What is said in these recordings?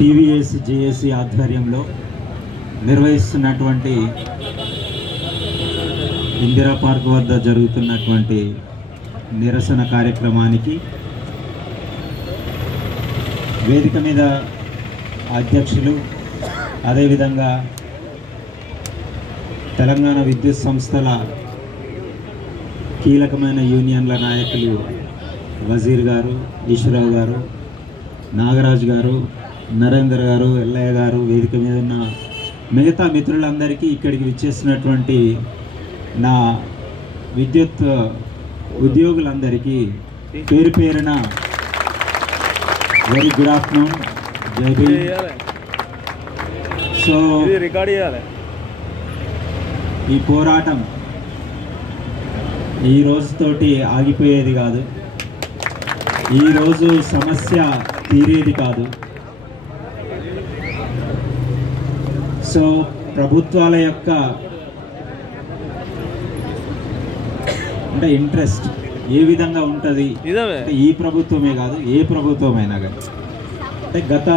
TVS JAC ఆధ్వర్యంలో నిర్వహిస్తున్నటువంటి Indira park వద్ద జరుగుతున్నటువంటి నిరసన కార్యక్రమానికి వేదిక మీద అధ్యక్షులు, అదేవిధంగా తెలంగాణ విద్యుత్ సంస్థల కీలకమైన యూనియన్ల నాయకులు వజీర్ గారు, ఈశ్వరరావు గారు, నాగరాజు గారు, నరేందర్ గారు, ఎల్లయ్య గారు, వేదిక మీద ఉన్న మిగతా మిత్రులందరికీ, ఇక్కడికి విచ్చేసినటువంటి నా విద్యుత్ ఉద్యోగులందరికీ పేరు పేరున వెరీ గుడ్ ఆఫ్టర్నూన్, జై భీమ్. సో ఈ పోరాటం ఈ రోజుతోటి ఆగిపోయేది కాదు, ఈరోజు సమస్య తీరేది కాదు. సో ప్రభుత్వాల యొక్క అంటే ఇంట్రెస్ట్ ఏ విధంగా ఉంటుంది అంటే ఈ ప్రభుత్వమే కాదు, ఏ ప్రభుత్వమైనా కానీ, అంటే గత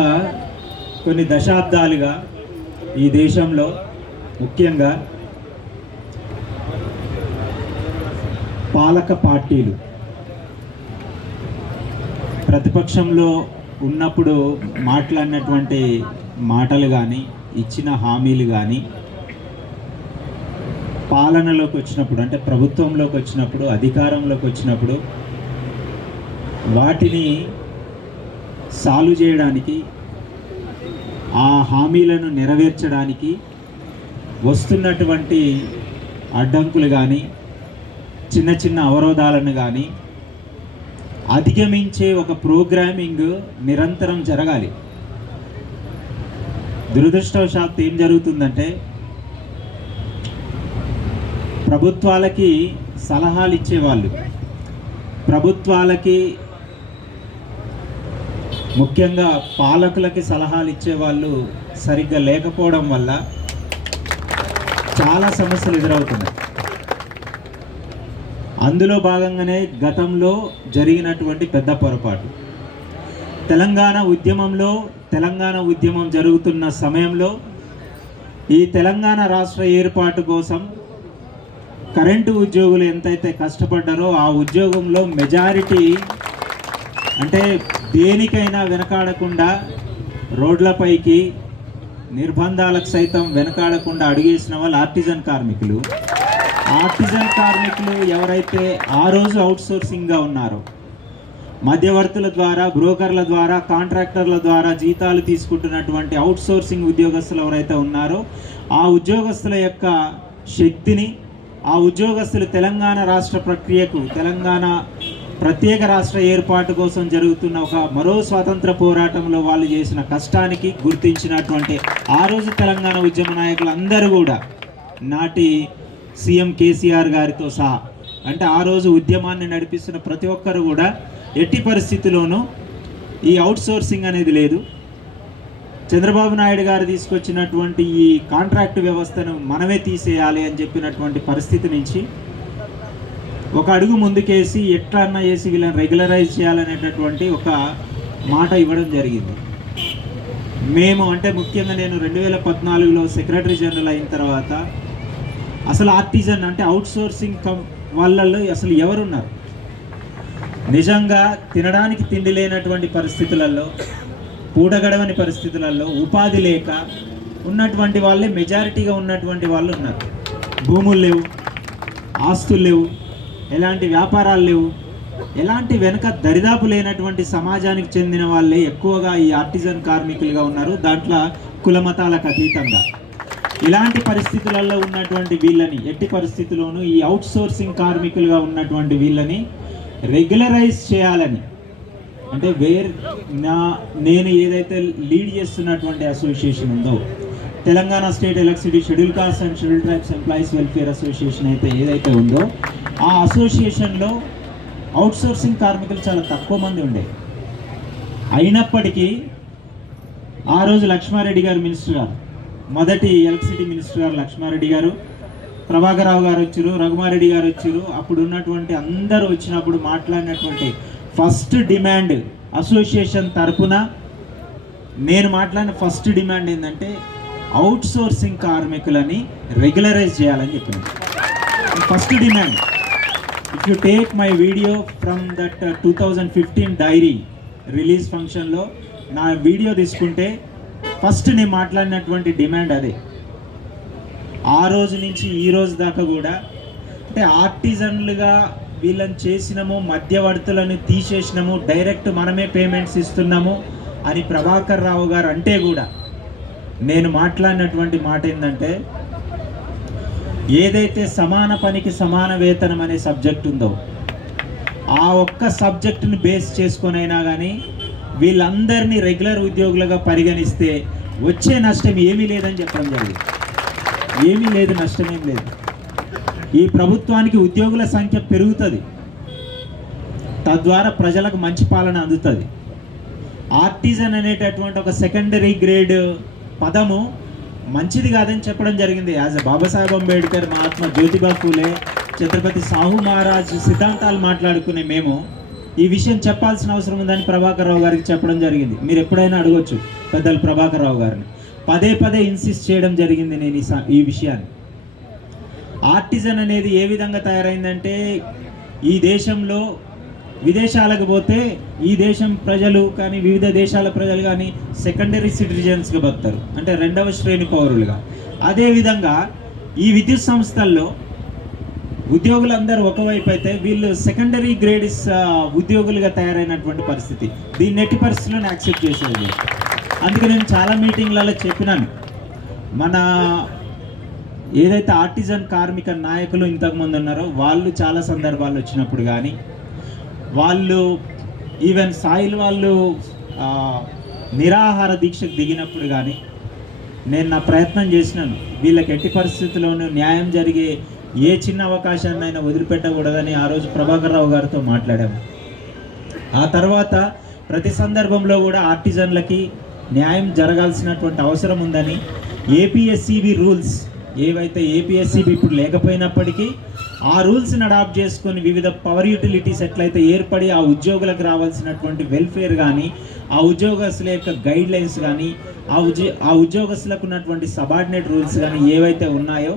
కొన్ని దశాబ్దాలుగా ఈ దేశంలో ముఖ్యంగా పాలక పార్టీలు ప్రతిపక్షంలో ఉన్నప్పుడు మాట్లాడినటువంటి మాటలు కానీ, ఇచ్చిన హామీలు కానీ, పాలనలోకి వచ్చినప్పుడు అంటే ప్రభుత్వంలోకి వచ్చినప్పుడు, అధికారంలోకి వచ్చినప్పుడు వాటిని సాల్వ్ చేయడానికి, ఆ హామీలను నెరవేర్చడానికి వస్తున్నటువంటి అడ్డంకులు కానీ, చిన్న చిన్న అవరోధాలను కానీ అధిగమించే ఒక ప్రోగ్రామింగ్ నిరంతరం జరగాలి. దురదృష్టవశాత్తు ఏం జరుగుతుందంటే, ప్రభుత్వాలకి సలహాలు ఇచ్చేవాళ్ళు, ప్రభుత్వాలకి ముఖ్యంగా పాలకులకి సలహాలు ఇచ్చేవాళ్ళు సరిగ్గా లేకపోవడం వల్ల చాలా సమస్యలు ఎదురవుతున్నాయి. అందులో భాగంగానే గతంలో జరిగినటువంటి పెద్ద పొరపాటు, తెలంగాణ ఉద్యమం జరుగుతున్న సమయంలో ఈ తెలంగాణ రాష్ట్ర ఏర్పాటు కోసం కరెంటు ఉద్యోగులు ఎంతైతే కష్టపడ్డారో ఆ ఉద్యోగంలో మెజారిటీ అంటే దేనికైనా వెనకాడకుండా రోడ్లపైకి నిర్బంధాలకు సైతం వెనకాడకుండా అడుగేసిన వాళ్ళు ఆర్టిజన్ కార్మికులు ఎవరైతే ఆ రోజు అవుట్సోర్సింగ్గా ఉన్నారో, మధ్యవర్తుల ద్వారా, బ్రోకర్ల ద్వారా, కాంట్రాక్టర్ల ద్వారా జీతాలు తీసుకుంటున్నటువంటి అవుట్సోర్సింగ్ ఉద్యోగస్తులు ఎవరైతే ఉన్నారో ఆ ఉద్యోగస్తుల యొక్క శక్తిని, ఆ ఉద్యోగస్తులు తెలంగాణ రాష్ట్ర ప్రక్రియకు, తెలంగాణ ప్రత్యేక రాష్ట్ర ఏర్పాటు కోసం జరుగుతున్న ఒక మరో స్వాతంత్ర పోరాటంలో వాళ్ళు చేసిన కష్టానికి గుర్తించినటువంటి ఆ రోజు తెలంగాణ ఉద్యమ నాయకులందరూ కూడా, నాటి సీఎం కేసీఆర్ గారితో సహా, అంటే ఆ రోజు ఉద్యమాన్ని నడిపిస్తున్న ప్రతి ఒక్కరు కూడా ఎట్టి పరిస్థితిలోనూ ఈ అవుట్సోర్సింగ్ అనేది లేదు, చంద్రబాబు నాయుడు గారు తీసుకొచ్చినటువంటి ఈ కాంట్రాక్ట్ వ్యవస్థను మనమే తీసేయాలి అని చెప్పినటువంటి పరిస్థితి నుంచి ఒక అడుగు ముందుకేసి ఎట్లన్నా చేసి వీళ్ళని రెగ్యులరైజ్ చేయాలనేటటువంటి ఒక మాట ఇవ్వడం జరిగింది. మేము అంటే ముఖ్యంగా నేను 2014లో సెక్రటరీ జనరల్ అయిన తర్వాత అసలు ఆర్టిజన్ అంటే అవుట్సోర్సింగ్ వాళ్ళల్లో అసలు ఎవరున్నారు, నిజంగా తినడానికి తిండి లేనటువంటి పరిస్థితులలో, పూటగడవని పరిస్థితులలో, ఉపాధి లేక ఉన్నటువంటి వాళ్ళే మెజారిటీగా ఉన్నటువంటి వాళ్ళు ఉన్నారు. భూములు లేవు, ఆస్తులు లేవు, ఎలాంటి వ్యాపారాలు లేవు, ఎలాంటి వెనక దరిదాపు లేనటువంటి సమాజానికి చెందిన వాళ్ళే ఎక్కువగా ఈ ఆర్టిజన్ కార్మికులుగా ఉన్నారు, దాంట్లో కులమతాలకు అతీతంగా. ఇలాంటి పరిస్థితులలో ఉన్నటువంటి వీళ్ళని ఎట్టి పరిస్థితుల్లోనూ ఈ అవుట్సోర్సింగ్ కార్మికులుగా ఉన్నటువంటి వీళ్ళని రెగ్యులరైజ్ చేయాలని, అంటే నేను ఏదైతే లీడ్ చేస్తున్నటువంటి అసోసియేషన్ ఉందో, Telangana state electricity schedule caste and schedule tribes employees welfare association ఏదైతే ఉందో ఆ అసోసియేషన్లో అవుట్సోర్సింగ్ కార్మికులు చాలా తక్కువ మంది ఉండే. అయినప్పటికీ ఆ రోజు లక్ష్మారెడ్డి గారు మినిస్టర్ గారు, మొదటి ఎలక్ట్రిసిటీ మినిస్టర్ గారు లక్ష్మారెడ్డి గారు, ప్రభాకర్ రావు గారు వచ్చారు, రఘుమారెడ్డి గారు వచ్చారు. అప్పుడు ఉన్నటువంటి అందరూ వచ్చినప్పుడు మాట్లాడినటువంటి ఫస్ట్ డిమాండ్ అసోసియేషన్ తరపున నేను మాట్లాడిన ఫస్ట్ డిమాండ్ ఏంటంటే అవుట్ సోర్సింగ్ కార్మికులని రెగ్యులరైజ్ చేయాలని చెప్పినాను. First demand. If you take my video from that 2015 diary release ఫంక్షన్లో నా వీడియో తీసుకుంటే ఫస్ట్ నేను మాట్లాడినటువంటి డిమాండ్ అదే. ఆ రోజు నుంచి ఈ రోజు దాకా కూడా అంటే ఆర్టిజన్లుగా వీళ్ళని చేసినాము, మధ్యవర్తులను తీసేసినాము, డైరెక్ట్ మనమే పేమెంట్స్ ఇస్తున్నాము అని ప్రభాకర్ రావు గారు అంటే కూడా నేను మాట్లాడినటువంటి మాట ఏంటంటే, ఏదైతే సమాన పనికి సమాన వేతనం అనే సబ్జెక్ట్ ఉందో ఆ ఒక్క సబ్జెక్టుని బేస్ చేసుకొనైనా కానీ వీళ్ళందరినీ రెగ్యులర్ ఉద్యోగులుగా పరిగణిస్తే వచ్చే నష్టం ఏమీ లేదని చెప్పడం జరిగింది. ఏమీ లేదు, నష్టమేం లేదు. ఈ ప్రభుత్వానికి ఉద్యోగుల సంఖ్య పెరుగుతుంది, తద్వారా ప్రజలకు మంచి పాలన అందుతుంది. ఆర్టిజన్ అనేటటువంటి ఒక సెకండరీ గ్రేడ్ పదము మంచిది కాదని చెప్పడం జరిగింది. యాజ్ ఎ బాబాసాహెబ్ అంబేద్కర్, మహాత్మా జ్యోతిబా ఫూలే, ఛత్రపతి సాహు మహారాజ్ సిద్ధాంతాలు మాట్లాడుకునే మేము ఈ విషయం చెప్పాల్సిన అవసరం ఉందని ప్రభాకర్ రావు గారికి చెప్పడం జరిగింది. మీరు ఎప్పుడైనా అడగొచ్చు పెద్దలు ప్రభాకర్ రావు గారిని. పదే పదే ఇన్సిస్ట్ చేయడం జరిగింది నేను ఈ విషయాన్ని. ఆర్టిజన్ అనేది ఏ విధంగా తయారైందంటే, ఈ దేశంలో విదేశాలకు పోతే ఈ దేశం ప్రజలు కానీ వివిధ దేశాల ప్రజలు కానీ సెకండరీ సిటిజన్స్గా బతుకుతారు, అంటే రెండవ శ్రేణి పౌరులుగా. అదేవిధంగా ఈ విద్యుత్ సంస్థల్లో ఉద్యోగులందరూ ఒకవైపు అయితే వీళ్ళు సెకండరీ గ్రేడ్ ఉద్యోగులుగా తయారైనటువంటి పరిస్థితి. దీన్ని ఎట్టి పరిస్థితుల్లో యాక్సెప్ట్ చేసేది. అందుకే నేను చాలా మీటింగ్లలో చెప్పినాను, మన ఏదైతే ఆర్టిజన్ కార్మిక నాయకులు ఇంతకుముందు ఉన్నారో వాళ్ళు చాలా సందర్భాలు వచ్చినప్పుడు కానీ, వాళ్ళు ఈవెన్ సాయిల్ వాళ్ళు నిరాహార దీక్షకు దిగినప్పుడు కానీ నేను నా ప్రయత్నం చేసినాను, వీళ్ళకి ఎట్టి పరిస్థితుల్లోనూ న్యాయం జరిగే ఏ చిన్న అవకాశాన్ని అయినా వదిలిపెట్టకూడదని ఆ రోజు ప్రభాకర్ రావు గారితో మాట్లాడాము. ఆ తర్వాత ప్రతి సందర్భంలో కూడా ఆర్టిజన్లకి న్యాయం జరగాల్సినటువంటి అవసరం ఉందని ఏపీఎస్సీబీ రూల్స్ ఏవైతే ఏపీఎస్సీబీ ఇప్పుడు లేకపోయినప్పటికీ ఆ రూల్స్ని అడాప్ట్ చేసుకొని వివిధ పవర్ యూటిలిటీస్ ఎట్లయితే ఏర్పడి ఆ ఉద్యోగులకు రావాల్సినటువంటి వెల్ఫేర్ కానీ, ఆ ఉద్యోగస్తుల యొక్క గైడ్ లైన్స్ కానీ, ఆ ఉద్యోగస్తులకు ఉన్నటువంటి సబార్డినేట్ రూల్స్ కానీ ఏవైతే ఉన్నాయో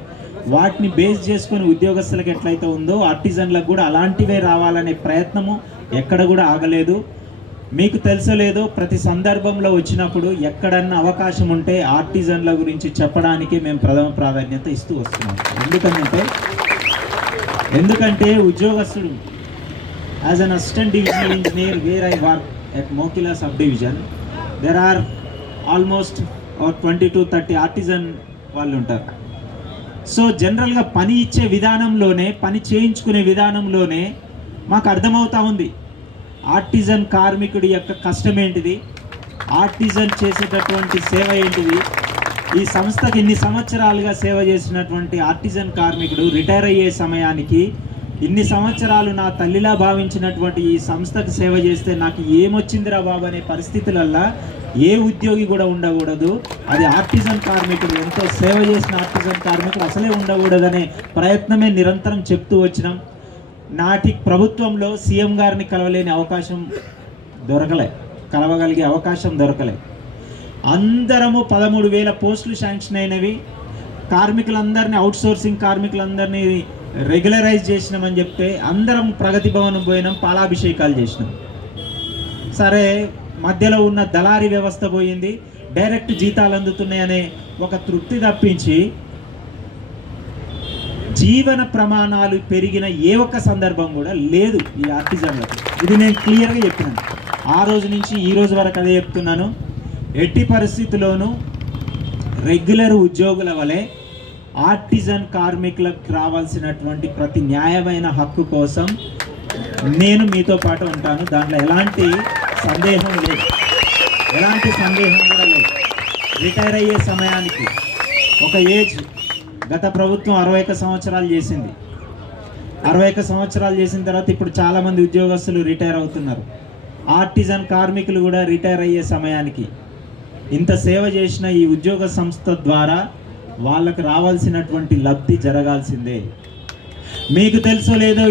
వాటిని బేస్ చేసుకొని ఉద్యోగస్తులకు ఎట్లయితే ఉందో ఆర్టిజన్లకు కూడా అలాంటివే రావాలనే ప్రయత్నము ఎక్కడ కూడా ఆగలేదు. మీకు తెలుసలేదో ప్రతి సందర్భంలో వచ్చినప్పుడు ఎక్కడన్నా అవకాశం ఉంటే ఆర్టిజన్ల గురించి చెప్పడానికి మేము ప్రథమ ప్రాధాన్యత ఇస్తూ వస్తున్నాం. ఎందుకంటే ఉద్యోగస్తుడు as an assistant divisional engineer where I work at Mokila sub division, there are almost 20 to 30 artisan వాళ్ళు ఉంటారు. సో జనరల్గా పని ఇచ్చే విధానంలోనే, పని చేయించుకునే విధానంలోనే మాకు అర్థమవుతా ఉంది ఆర్టిజన్ కార్మికుడి యొక్క కష్టం ఏంటిది, ఆర్టిజన్ చేసేటటువంటి సేవ ఏంటిది. ఈ సంస్థకి ఇన్ని సంవత్సరాలుగా సేవ చేసినటువంటి ఆర్టిజన్ కార్మికుడు రిటైర్ అయ్యే సమయానికి ఇన్ని సంవత్సరాలు నా తల్లిలా భావించినటువంటి ఈ సంస్థకు సేవ చేస్తే నాకు ఏమొచ్చిందిరా బాబు అనే పరిస్థితులల్లా ఏ ఉద్యోగి కూడా ఉండకూడదు. అది ఆర్టిజన్ కార్మికుడు, ఎంతో సేవ చేసిన ఆర్టిజన్ కార్మికుడు అసలే ఉండకూడదనే ప్రయత్నమే నిరంతరం చెప్తూ వచ్చినాం. నాటి ప్రభుత్వంలో సీఎం గారిని కలవలేని అవకాశం కలవగలిగే అవకాశం దొరకలే. అందరము 13,000 పోస్టులు శాంక్షన్ అయినవి. కార్మికులందరినీ, అవుట్సోర్సింగ్ కార్మికులందరినీ రెగ్యులరైజ్ చేసినామని చెప్తే అందరం ప్రగతి భవనం పోయినాం, పాలాభిషేకాలు చేసినాం. సరే, మధ్యలో ఉన్న దళారీ వ్యవస్థ పోయింది, డైరెక్ట్ జీతాలు అందుతున్నాయనే ఒక తృప్తి తప్పించి జీవన ప్రమాణాలు పెరిగిన ఏ ఒక్క సందర్భం కూడా లేదు ఈ ఆర్టిజన్లకు. ఇది నేను క్లియర్గా చెప్పినాను. ఆ రోజు నుంచి ఈ రోజు వరకు అదే చెప్తున్నాను. ఎట్టి పరిస్థితుల్లోనూ రెగ్యులర్ ఉద్యోగుల వలె ఆర్టిజన్ కార్మికులకు రావాల్సినటువంటి ప్రతి న్యాయమైన హక్కు కోసం నేను మీతో పాటు ఉంటాను. దాంట్లో ఎలాంటి సందేహం కూడా లేదు. రిటైర్ అయ్యే సమయానికి ఒక ఏజ్, గత ప్రభుత్వం 61 సంవత్సరాలు చేసింది. 61 సంవత్సరాలు చేసిన తర్వాత ఇప్పుడు చాలామంది ఉద్యోగస్తులు రిటైర్ అవుతున్నారు. ఆర్టిజన్ కార్మికులు కూడా రిటైర్ అయ్యే సమయానికి ఇంత సేవ చేసిన ఈ ఉద్యోగ సంస్థ ద్వారా వాళ్ళకు రావాల్సినటువంటి లబ్ధి జరగాల్సిందే. మీకు తెలుసో లేదో,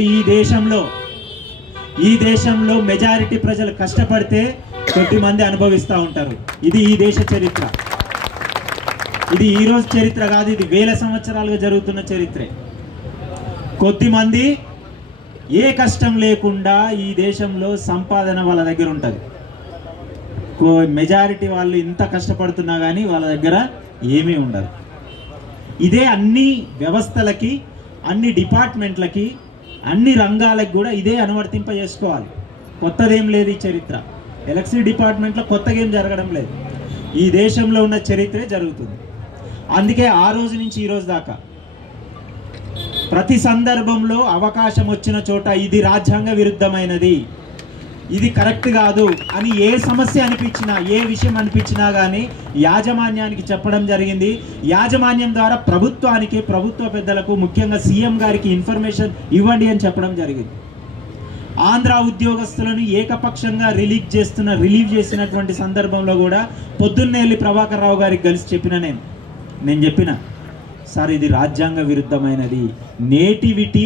ఈ దేశంలో మెజారిటీ ప్రజలు కష్టపడితే కొద్దిమంది అనుభవిస్తూ ఉంటారు. ఇది ఈ దేశ చరిత్ర. ఇది ఈరోజు చరిత్ర కాదు, ఇది వేల సంవత్సరాలుగా జరుగుతున్న చరిత్రే. కొద్దిమంది ఏ కష్టం లేకుండా ఈ దేశంలో సంపాదన వాళ్ళ దగ్గర ఉంటుంది. మెజారిటీ వాళ్ళు ఇంత కష్టపడుతున్నా కానీ వాళ్ళ దగ్గర ఏమీ ఉండదు. ఇదే అన్ని వ్యవస్థలకి, అన్ని డిపార్ట్మెంట్లకి, అన్ని రంగాలకు కూడా ఇదే అనువర్తింప చేసుకోవాలి. కొత్తదేం లేదు ఈ చరిత్ర. ఎలక్ట్రిసిటీ డిపార్ట్మెంట్లో కొత్తగా ఏం జరగడం లేదు. ఈ దేశంలో ఉన్న చరిత్రే జరుగుతుంది. అందుకే ఆ రోజు నుంచి ఈ రోజు దాకా ప్రతి సందర్భంలో అవకాశం వచ్చిన చోట ఇది రాజ్యాంగ విరుద్ధమైనది, ఇది కరెక్ట్ కాదు అని ఏ సమస్య అనిపించినా, ఏ విషయం అనిపించినా కానీ యాజమాన్యానికి చెప్పడం జరిగింది. యాజమాన్యం ద్వారా ప్రభుత్వానికి, ప్రభుత్వ పెద్దలకు, ముఖ్యంగా సీఎం గారికి ఇన్ఫర్మేషన్ ఇవ్వండి అని చెప్పడం జరిగింది. ఆంధ్ర ఉద్యోగస్తులను ఏకపక్షంగా రిలీవ్ చేసినటువంటి సందర్భంలో కూడా పొద్దున్నే వెళ్ళి ప్రభాకర్ రావు గారికి కలిసి చెప్పిన నేను చెప్పిన సార్ ఇది రాజ్యాంగ విరుద్ధమైనది, నేటివిటీ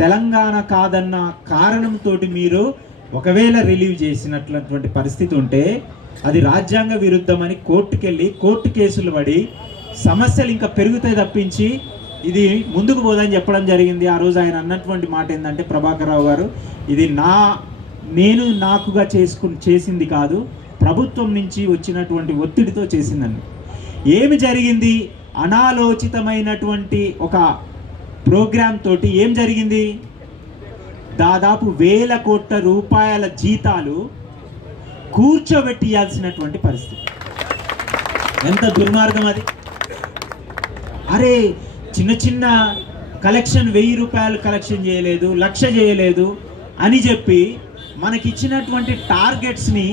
తెలంగాణ కాదన్న కారణంతో మీరు ఒకవేళ రిలీవ్ చేసినటువంటి పరిస్థితి ఉంటే అది రాజ్యాంగ విరుద్ధమని కోర్టుకెళ్ళి కోర్టు కేసులు పడి సమస్యలు ఇంకా పెరుగుతాయి తప్పించి ఇది ముందుకు పోదని చెప్పడం జరిగింది. ఆ రోజు ఆయన అన్నటువంటి మాట ఏంటంటే, ప్రభాకర్ రావు గారు, ఇది నేను నాకుగా చేసింది కాదు, ప్రభుత్వం నుంచి వచ్చినటువంటి ఒత్తిడితో చేసిందని. ఏమి జరిగింది? అనాలోచితమైనటువంటి ఒక ప్రోగ్రామ్ తోటి ఏం జరిగింది? దాదాపు 1000 కోట్ల రూపాయల జీతాలు కూర్చోబెట్టి ఇవ్వాల్సినటువంటి పరిస్థితి. ఎంత దుర్మార్గం అది! అరే చిన్న కలెక్షన్ 1000 రూపాయలు కలెక్షన్ చేయలేదు, 1,00,000 చేయలేదు అని చెప్పి మనకిచ్చినటువంటి టార్గెట్స్ని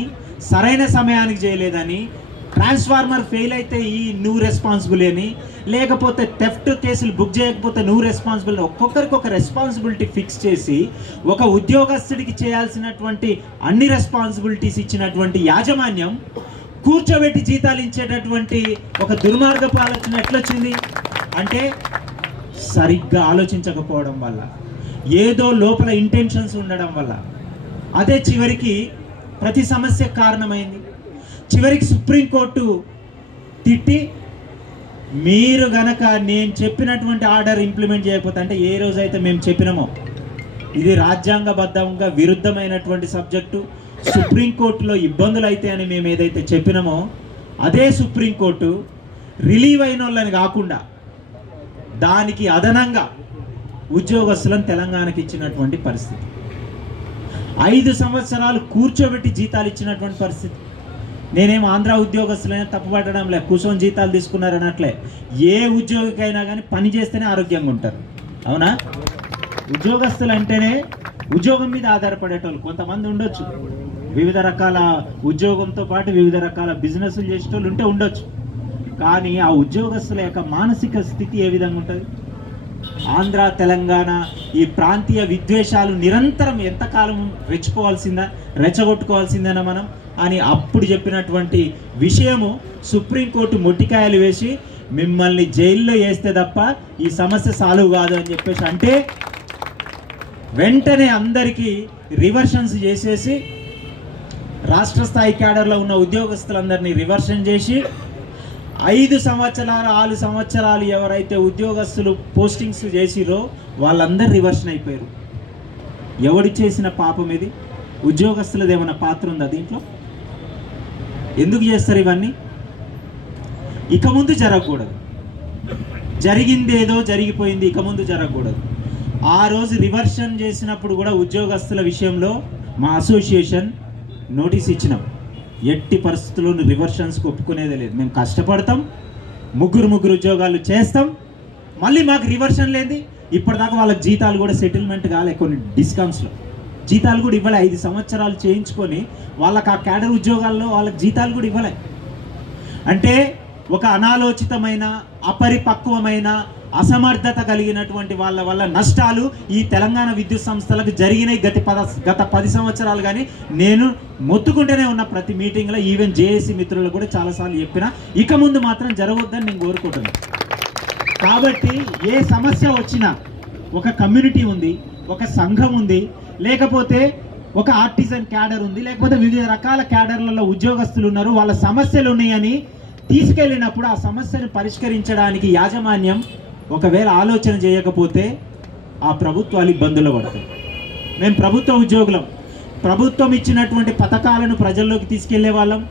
సరైన సమయానికి చేయలేదని, ట్రాన్స్ఫార్మర్ ఫెయిల్ అయితే నువ్వు రెస్పాన్సిబుల్ అని, లేకపోతే థెఫ్ట్ కేసులు బుక్ చేయకపోతే నువ్వు రెస్పాన్సిబుల్, ఒక్కొక్కరికి ఒక రెస్పాన్సిబిలిటీ ఫిక్స్ చేసి ఒక ఉద్యోగస్తుడికి చేయాల్సినటువంటి అన్ని రెస్పాన్సిబిలిటీస్ ఇచ్చినటువంటి యాజమాన్యం కూర్చోబెట్టి జీతాలు ఇచ్చేటటువంటి ఒక దుర్మార్గపు ఆలోచన ఎట్లొచ్చింది అంటే సరిగ్గా ఆలోచించకపోవడం వల్ల, ఏదో లోపల ఇంటెన్షన్స్ ఉండడం వల్ల. అదే చివరికి ప్రతి సమస్యకు కారణమైంది. చివరికి సుప్రీంకోర్టు తిట్టి మీరు గనక నేను చెప్పినటువంటి ఆర్డర్ ఇంప్లిమెంట్ చేయకపోతే, అంటే ఏ రోజైతే మేము చెప్పినామో ఇది రాజ్యాంగబద్ధంగా విరుద్ధమైనటువంటి సబ్జెక్టు, సుప్రీంకోర్టులో ఇబ్బందులు అయితే అని మేము ఏదైతే చెప్పినామో అదే సుప్రీంకోర్టు రిలీవ్ అయిన వాళ్ళని కాకుండా దానికి అదనంగా ఉద్యోగస్తులను తెలంగాణకి ఇచ్చినటువంటి పరిస్థితి. 5 సంవత్సరాలు కూర్చోబెట్టి జీతాలు ఇచ్చినటువంటి పరిస్థితి. నేనేం ఆంధ్ర ఉద్యోగస్తులైనా తప్పుపట్టడం లే, కూర్చొని జీతాలు తీసుకున్నారనట్లే. ఏ ఉద్యోగికైనా కానీ పని చేస్తేనే ఆరోగ్యంగా ఉంటారు, అవునా? ఉద్యోగస్తులు అంటేనే ఉద్యోగం మీద ఆధారపడేటోళ్ళు కొంతమంది ఉండొచ్చు. వివిధ రకాల ఉద్యోగంతో పాటు వివిధ రకాల బిజినెస్లు చేసేటోళ్ళు ఉంటే ఉండొచ్చు. కానీ ఆ ఉద్యోగస్తుల యొక్క మానసిక స్థితి ఏ విధంగా ఉంటుంది? ఆంధ్ర తెలంగాణ ఈ ప్రాంతీయ విద్వేషాలు నిరంతరం ఎంతకాలం రెచ్చగొట్టుకోవాల్సిందేనా మనం అని అప్పుడు చెప్పినటువంటి విషయము సుప్రీంకోర్టు మొట్టికాయలు వేసి మిమ్మల్ని జైల్లో వేస్తే తప్ప ఈ సమస్య సాల్వ్ కాదు అని చెప్పేసి అంటే వెంటనే అందరికీ రివర్షన్స్ చేసేసి రాష్ట్ర స్థాయి క్యాడర్లో ఉన్న ఉద్యోగస్తులందరినీ రివర్షన్ చేసి 5 సంవత్సరాలు 6 సంవత్సరాలు ఎవరైతే ఉద్యోగస్తులు పోస్టింగ్స్ చేసిరో వాళ్ళందరూ రివర్షన్ అయిపోయారు. ఎవడి చేసిన పాపం ఇది? ఉద్యోగస్తులది ఏమైనా పాత్ర ఉందా దీంట్లో? ఎందుకు చేస్తారు ఇవన్నీ? ఇక ముందు జరగకూడదు. జరిగింది ఏదో జరిగిపోయింది, ఇక ముందు జరగకూడదు. ఆ రోజు రివర్షన్ చేసినప్పుడు కూడా ఉద్యోగస్తుల విషయంలో మా అసోసియేషన్ నోటీస్ ఇచ్చినాం. ఎట్టి పరిస్థితుల్లోనూ రివర్షన్స్కి ఒప్పుకునేదే లేదు. మేము కష్టపడతాం, ముగ్గురు ఉద్యోగాలు చేస్తాం, మళ్ళీ మాకు రివర్షన్ లేదు. ఇప్పటిదాకా వాళ్ళకి జీతాలు కూడా సెటిల్మెంట్ కాలే, కొన్ని డిస్కౌంట్స్లో జీతాలు కూడా ఇవ్వలే. 5 సంవత్సరాలు చేయించుకొని వాళ్ళకి ఆ క్యాడర్ ఉద్యోగాల్లో వాళ్ళకి జీతాలు కూడా ఇవ్వలే. అంటే ఒక అనాలోచితమైన, అపరిపక్వమైన, అసమర్థత కలిగినటువంటి వాళ్ళ వల్ల నష్టాలు ఈ తెలంగాణ విద్యుత్ సంస్థలకు జరిగినాయి గత 10 సంవత్సరాలు. కానీ నేను మొత్తుకుంటూనే ఉన్న ప్రతి మీటింగ్లో, ఈవెన్ జేఏసీ మిత్రులు కూడా చాలాసార్లు చెప్పినా ఇక ముందు మాత్రం జరగొద్దని నేను కోరుకుంటున్నాను. కాబట్టి ఏ సమస్య వచ్చినా ఒక కమ్యూనిటీ ఉంది, ఒక సంఘం ఉంది, లేకపోతే ఒక ఆర్టిజన్ క్యాడర్ ఉంది, లేకపోతే వివిధ రకాల క్యాడర్లలో ఉద్యోగస్తులు ఉన్నారు, వాళ్ళ సమస్యలు ఉన్నాయని తీసుకెళ్ళినప్పుడు ఆ సమస్యను పరిష్కరించడానికి యాజమాన్యం ఒకవేళ ఆలోచన చేయకపోతే ఆ ప్రభుత్వాలు ఇబ్బందులు పడతాయి. మేము ప్రభుత్వ ఉద్యోగులం, ప్రభుత్వం ఇచ్చినటువంటి పథకాలను ప్రజల్లోకి తీసుకెళ్లే వాళ్ళం,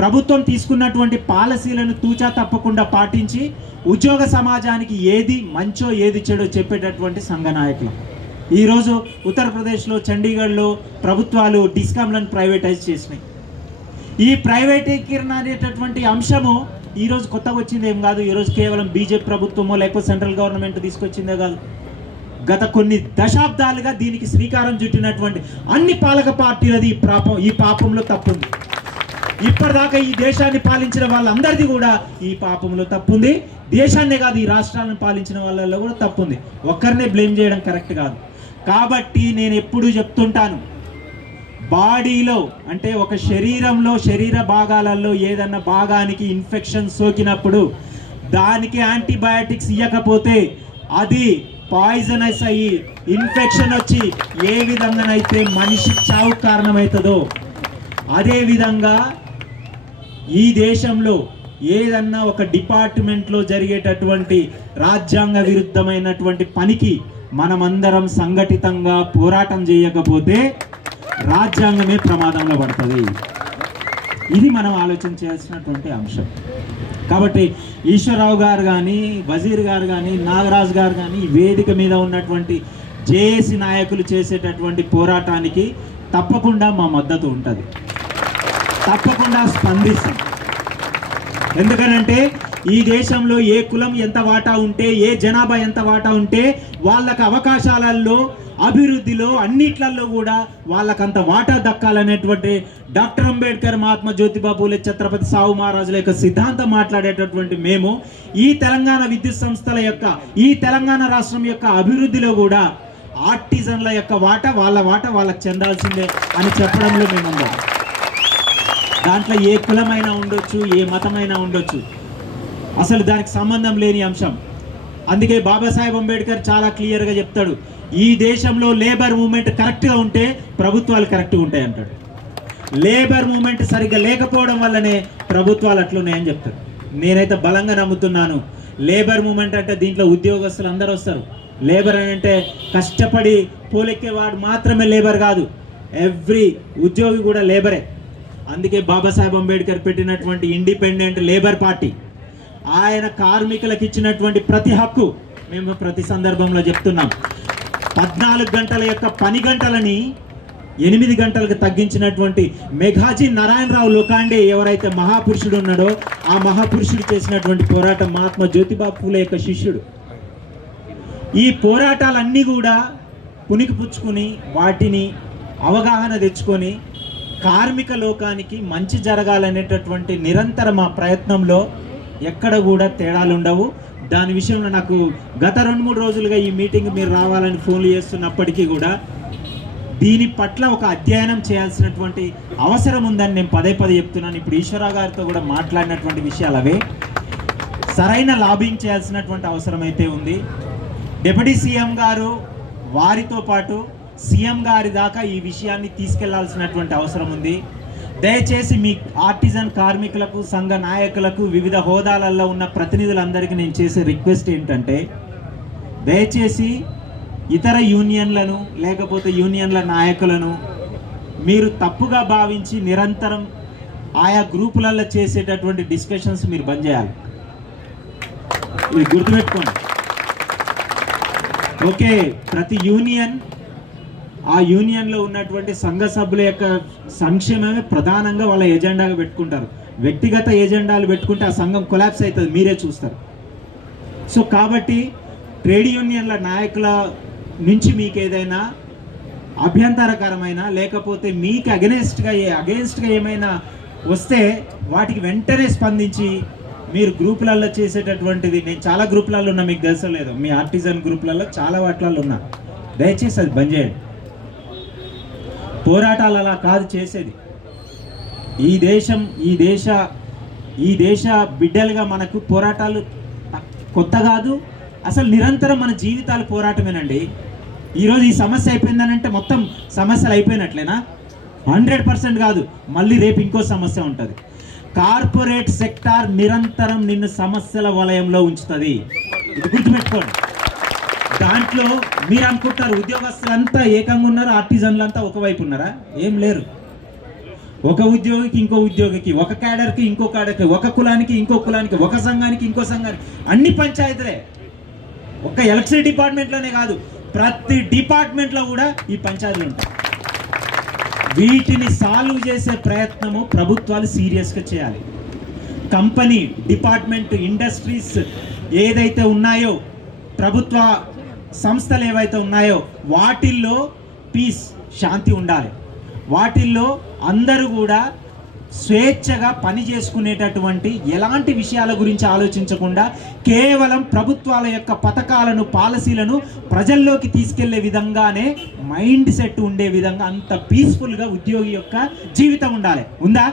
ప్రభుత్వం తీసుకున్నటువంటి పాలసీలను తూచా తప్పకుండా పాటించి ఉద్యోగ సమాజానికి ఏది మంచో ఏది చెడో చెప్పేటటువంటి సంఘ నాయకులు. ఈరోజు ఉత్తరప్రదేశ్లో చండీగఢ్లో ప్రభుత్వాలు డిస్కామ్లను ప్రైవేటైజ్ చేసినాయి. ఈ ప్రైవేటీకరణ అనేటటువంటి అంశము ఈరోజు కొత్తగా వచ్చింది ఏం కాదు. ఈరోజు కేవలం బీజేపీ ప్రభుత్వమో లేకపోతే సెంట్రల్ గవర్నమెంట్ తీసుకొచ్చిందే కాదు. గత కొన్ని దశాబ్దాలుగా దీనికి శ్రీకారం చుట్టినటువంటి అన్ని పాలక పార్టీలది ఈ పాపంలో తప్పుంది. ఇప్పటిదాకా ఈ దేశాన్ని పాలించిన వాళ్ళందరిది కూడా ఈ పాపంలో తప్పుంది. దేశాన్నే కాదు, ఈ రాష్ట్రాలను పాలించిన వాళ్ళల్లో కూడా తప్పుంది. ఒక్కరినే బ్లేమ్ చేయడం కరెక్ట్ కాదు. కాబట్టి నేను ఎప్పుడూ చెప్తుంటాను, బాడీలో అంటే ఒక శరీరంలో శరీర భాగాలలో ఏదన్నా భాగానికి ఇన్ఫెక్షన్ సోకినప్పుడు దానికి యాంటీబయాటిక్స్ ఇవ్వకపోతే అది పాయిజనస్ అయ్యి ఇన్ఫెక్షన్ వచ్చి ఏ విధంగానైతే మనిషి చావు కారణమవుతుందో అదేవిధంగా ఈ దేశంలో ఏదన్నా ఒక డిపార్ట్మెంట్లో జరిగేటటువంటి రాజ్యాంగ విరుద్ధమైనటువంటి పనికి మనమందరం సంఘటితంగా పోరాటం చేయకపోతే రాజ్యాంగమే ప్రమాదంలో పడుతుంది. ఇది మనం ఆలోచన చేయాల్సినటువంటి అంశం. కాబట్టి ఈశ్వరరావు గారు కానీ, వజీర్ గారు కానీ, నాగరాజు గారు కానీ వేదిక మీద ఉన్నటువంటి జేఏసీ నాయకులు చేసేటటువంటి పోరాటానికి తప్పకుండా మా మద్దతు ఉంటుంది, తప్పకుండా స్పందిస్తాం. ఎందుకనంటే ఈ దేశంలో ఏ కులం ఎంత వాటా ఉంటే, ఏ జనాభా ఎంత వాటా ఉంటే వాళ్ళకు అవకాశాలలో, అభివృద్ధిలో, అన్నిట్లలో కూడా వాళ్ళకంత వాటా దక్కాలనేటువంటి డాక్టర్ అంబేద్కర్, మహాత్మా జ్యోతిబా పూలే, ఛత్రపతి సాహు మహారాజుల యొక్క సిద్ధాంతం మాట్లాడేటటువంటి మేము ఈ తెలంగాణ విద్యుత్ సంస్థల యొక్క, ఈ తెలంగాణ రాష్ట్రం యొక్క అభివృద్ధిలో కూడా ఆర్టిజన్ల యొక్క వాటా వాళ్ళకి చెందాల్సిందే అని చెప్పడంలో మేమున్నాం. దాంట్లో ఏ కులమైనా ఉండొచ్చు, ఏ మతమైనా ఉండొచ్చు, అసలు దానికి సంబంధం లేని అంశం. అందుకే బాబాసాహెబ్ అంబేద్కర్ చాలా క్లియర్గా చెప్తాడు, ఈ దేశంలో లేబర్ మూవ్మెంట్ కరెక్ట్గా ఉంటే ప్రభుత్వాలు కరెక్ట్గా ఉంటాయి అంటాడు. లేబర్ మూవ్మెంట్ సరిగ్గా లేకపోవడం వల్లనే ప్రభుత్వాలు అట్లున్నాయని చెప్తాడు. నేనైతే బలంగా నమ్ముతున్నాను, లేబర్ మూవ్మెంట్ అంటే దీంట్లో ఉద్యోగస్తులు అందరూ వస్తారు. లేబర్ అని అంటే కష్టపడి పోలెక్కేవాడు మాత్రమే లేబర్ కాదు, ఎవ్రీ ఉద్యోగి కూడా లేబరే. అందుకే బాబాసాహెబ్ అంబేద్కర్ పెట్టినటువంటి ఇండిపెండెంట్ లేబర్ పార్టీ, ఆయన కార్మికులకు ఇచ్చినటువంటి ప్రతి హక్కు మేము ప్రతి సందర్భంలో చెప్తున్నాం. 14 గంటల యొక్క పని గంటలని 8 గంటలకు తగ్గించినటువంటి మెఘాజీ నారాయణరావు లోకాండే ఎవరైతే మహాపురుషుడు ఉన్నాడో ఆ మహాపురుషుడు చేసినటువంటి పోరాటం మహాత్మా జ్యోతిబా పూలే యొక్క శిష్యుడు. ఈ పోరాటాలన్నీ కూడా పుణికిపుచ్చుకుని వాటిని అవగాహన తెచ్చుకొని కార్మిక లోకానికి మంచి జరగాలనేటటువంటి నిరంతర మా ప్రయత్నంలో ఎక్కడ కూడా తేడాలు ఉండవు. దాని విషయంలో నాకు గత 2-3 రోజులుగా ఈ మీటింగ్ మీరు రావాలని ఫోన్లు చేస్తున్నప్పటికీ కూడా దీని పట్ల ఒక అధ్యయనం చేయాల్సినటువంటి అవసరం ఉందని నేను పదే చెప్తున్నాను. ఇప్పుడు ఈశ్వరరావు గారితో కూడా మాట్లాడినటువంటి విషయాలు అవే. సరైన లాబింగ్ చేయాల్సినటువంటి అవసరం అయితే ఉంది. డిప్యూటీ సీఎం గారు వారితో పాటు సీఎం గారి దాకా ఈ విషయాన్ని తీసుకెళ్లాల్సినటువంటి అవసరం ఉంది. దయచేసి మీ ఆర్టిజన్ కార్మికులకు, సంఘ నాయకులకు, వివిధ హోదాలలో ఉన్న ప్రతినిధులందరికీ నేను చేసే రిక్వెస్ట్ ఏంటంటే, దయచేసి ఇతర యూనియన్లను లేకపోతే యూనియన్ల నాయకులను మీరు తప్పుగా భావించి నిరంతరం ఆయా గ్రూపులలో చేసేటటువంటి డిస్కషన్స్ మీరు బంద్ చేయాలి. ఇది గుర్తుపెట్టుకోండి. ఓకే, ప్రతి యూనియన్ ఆ యూనియన్లో ఉన్నటువంటి సంఘ సభ్యుల యొక్క సంక్షేమమే ప్రధానంగా వాళ్ళ ఎజెండాగా పెట్టుకుంటారు. వ్యక్తిగత ఎజెండాలు పెట్టుకుంటే ఆ సంఘం కొలాప్స్ అవుతుంది, మీరే చూస్తారు. సో కాబట్టి ట్రేడ్ యూనియన్ల నాయకుల నుంచి మీకు ఏదైనా అభ్యంతరకరమైన లేకపోతే మీకు అగెన్స్ట్గా ఏమైనా వస్తే వాటికి వెంటనే స్పందించి మీరు గ్రూపులలో చేసేటటువంటిది, నేను చాలా గ్రూపులలో ఉన్నా, మీకు తెలుసలేదు, మీ ఆర్టిజన్ గ్రూపులలో చాలా వాటిలలో ఉన్నా, దయచేసి అది బంద్ చేయండి. పోరాటాలు అలా కాదు చేసేది. ఈ దేశ బిడ్డలుగా మనకు పోరాటాలు కొత్త కాదు, అసలు నిరంతరం మన జీవితాలు పోరాటమేనండి. ఈరోజు ఈ సమస్య అయిపోయిందని అంటే మొత్తం సమస్యలు అయిపోయినట్లేనా? 100% కాదు, మళ్ళీ రేపు ఇంకో సమస్య ఉంటుంది. కార్పొరేట్ సెక్టార్ నిరంతరం నిన్ను సమస్యల వలయంలో ఉంచుతుంది, ఇది గుర్తుపెట్టుకోండి. దాంట్లో మీరు అనుకుంటారు ఉద్యోగస్తులంతా ఏకంగా ఉన్నారు, ఆర్టిజన్లు అంతా ఒకవైపు ఉన్నారా? ఏం లేరు. ఒక ఉద్యోగికి ఇంకో ఉద్యోగికి, ఒక క్యాడర్కి ఇంకో క్యాడర్కి, ఒక కులానికి ఇంకో కులానికి, ఒక సంఘానికి ఇంకో సంఘానికి, అన్ని పంచాయతీలే. ఒక ఎలక్ట్రిసిటీ డిపార్ట్మెంట్లోనే కాదు, ప్రతి డిపార్ట్మెంట్లో కూడా ఈ పంచాయతీలు ఉంటాయి. వీటిని సాల్వ్ చేసే ప్రయత్నము ప్రభుత్వాలు సీరియస్గా చేయాలి. కంపెనీ, డిపార్ట్మెంట్, ఇండస్ట్రీస్ ఏదైతే ఉన్నాయో, ప్రభుత్వ సంస్థలు ఏవైతే ఉన్నాయో వాటిల్లో పీస్, శాంతి ఉండాలి. వాటిల్లో అందరూ కూడా స్వేచ్ఛగా పని చేసుకునేటటువంటి, ఎలాంటి విషయాల గురించి ఆలోచించకుండా కేవలం ప్రభుత్వాల యొక్క పథకాలను, పాలసీలను ప్రజల్లోకి తీసుకెళ్లే విధంగానే మైండ్ సెట్ ఉండే విధంగా అంత పీస్ఫుల్గా ఉద్యోగి యొక్క జీవితం ఉండాలి. ఉందా?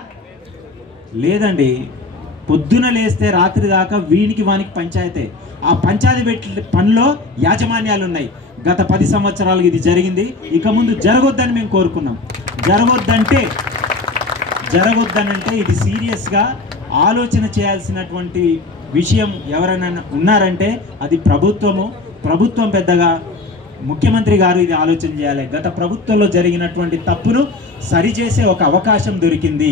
లేదండి. పొద్దున లేస్తే రాత్రి దాకా వీనికి వానికి పంచాయతే. ఆ పంచాయతీ పెట్టి పనిలో యాజమాన్యాలు ఉన్నాయి. గత 10 సంవత్సరాలుగా ఇది జరిగింది. ఇక ముందు జరగొద్దని మేము కోరుకున్నాం. జరగొద్దనంటే ఇది సీరియస్గా ఆలోచన చేయాల్సినటువంటి విషయం. ఎవరైనా ఉన్నారంటే అది ప్రభుత్వం పెద్దగా ముఖ్యమంత్రి గారు ఇది ఆలోచన చేయాలి. గత ప్రభుత్వంలో జరిగినటువంటి తప్పును సరిచేసే ఒక అవకాశం దొరికింది.